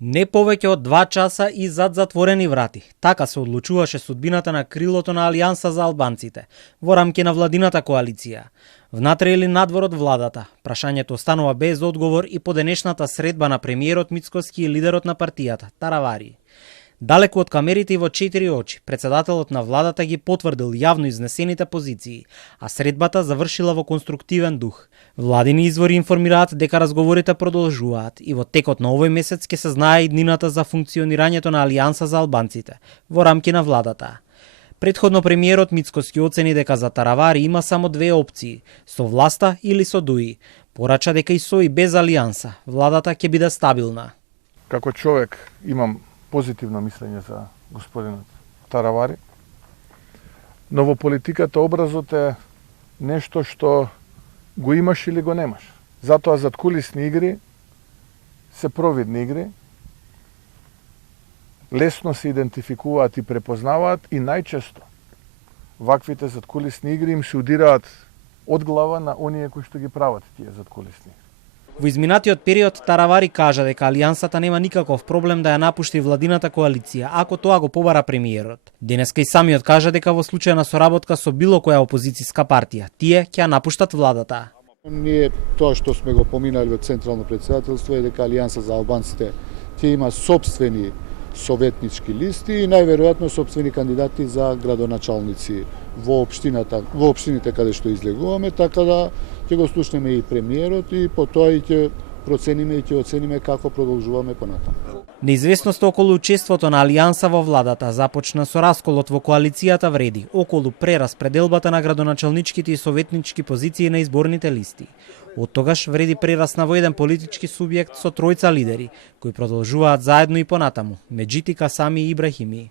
Не повеќе од 2 часа и зад затворени врати. Така се одлучуваше судбината на крилото на Алијанса за албанците во рамки на владината коалиција. Внатре или надвор од владата, прашањето останува без одговор и по денешната средба на премиерот Мицкоски и лидерот на партијата, Таравари. Далеку од камерите и во 4 очи, председателот на владата ги потврдил јавно изнесените позиции, а средбата завршила во конструктивен дух. Владини извори информираат дека разговорите продолжуваат и во текот на овој месец ќе се знае и днината за функционирањето на Алијанса за албанците во рамки на владата. Претходно премиерот Мицкоски оцени дека за Таравари има само 2 опции: со власта или со ДУИ. Порача дека и со и без Алијанса владата ќе биде стабилна. Како човек имам позитивно мислење за господинот Таравари, но во политиката образот е нешто што го имаш или го немаш. Затоа задкулисни игри се провидни игри, лесно се идентификуваат и препознаваат и најчесто ваквите задкулисни игри им се удираат од глава на оние кои што ги прават тие задкулисни игри. Во изминатиот период Таравари кажа дека Алијансата нема никаков проблем да ја напушти владината коалиција, ако тоа го побара премиерот. Денеска и самиот кажа дека во случај на соработка со било која опозицијска партија, тие ќе ја напуштат владата. Ние тоа што сме го поминали во Централно председателство е дека Алијанса за албанците ќе има сопствени советнички листи и најверојатно сопствени кандидати за градоначалници во општините каде што излегуваме, така да ќе го слушнеме и премиерот и потоа и ќе процениме и ќе оцениме како продолжуваме понатаму. Неизвестноста околу учеството на Алијанса во владата започна со расколот во коалицијата вреди околу прераспределбата на градоначалничките и советнички позиции на изборните листи. Од тогаш вреди прерасна во еден политички субјект со тројца лидери, кои продолжуваат заедно и понатаму, Меджити, Касами и Ибрахими.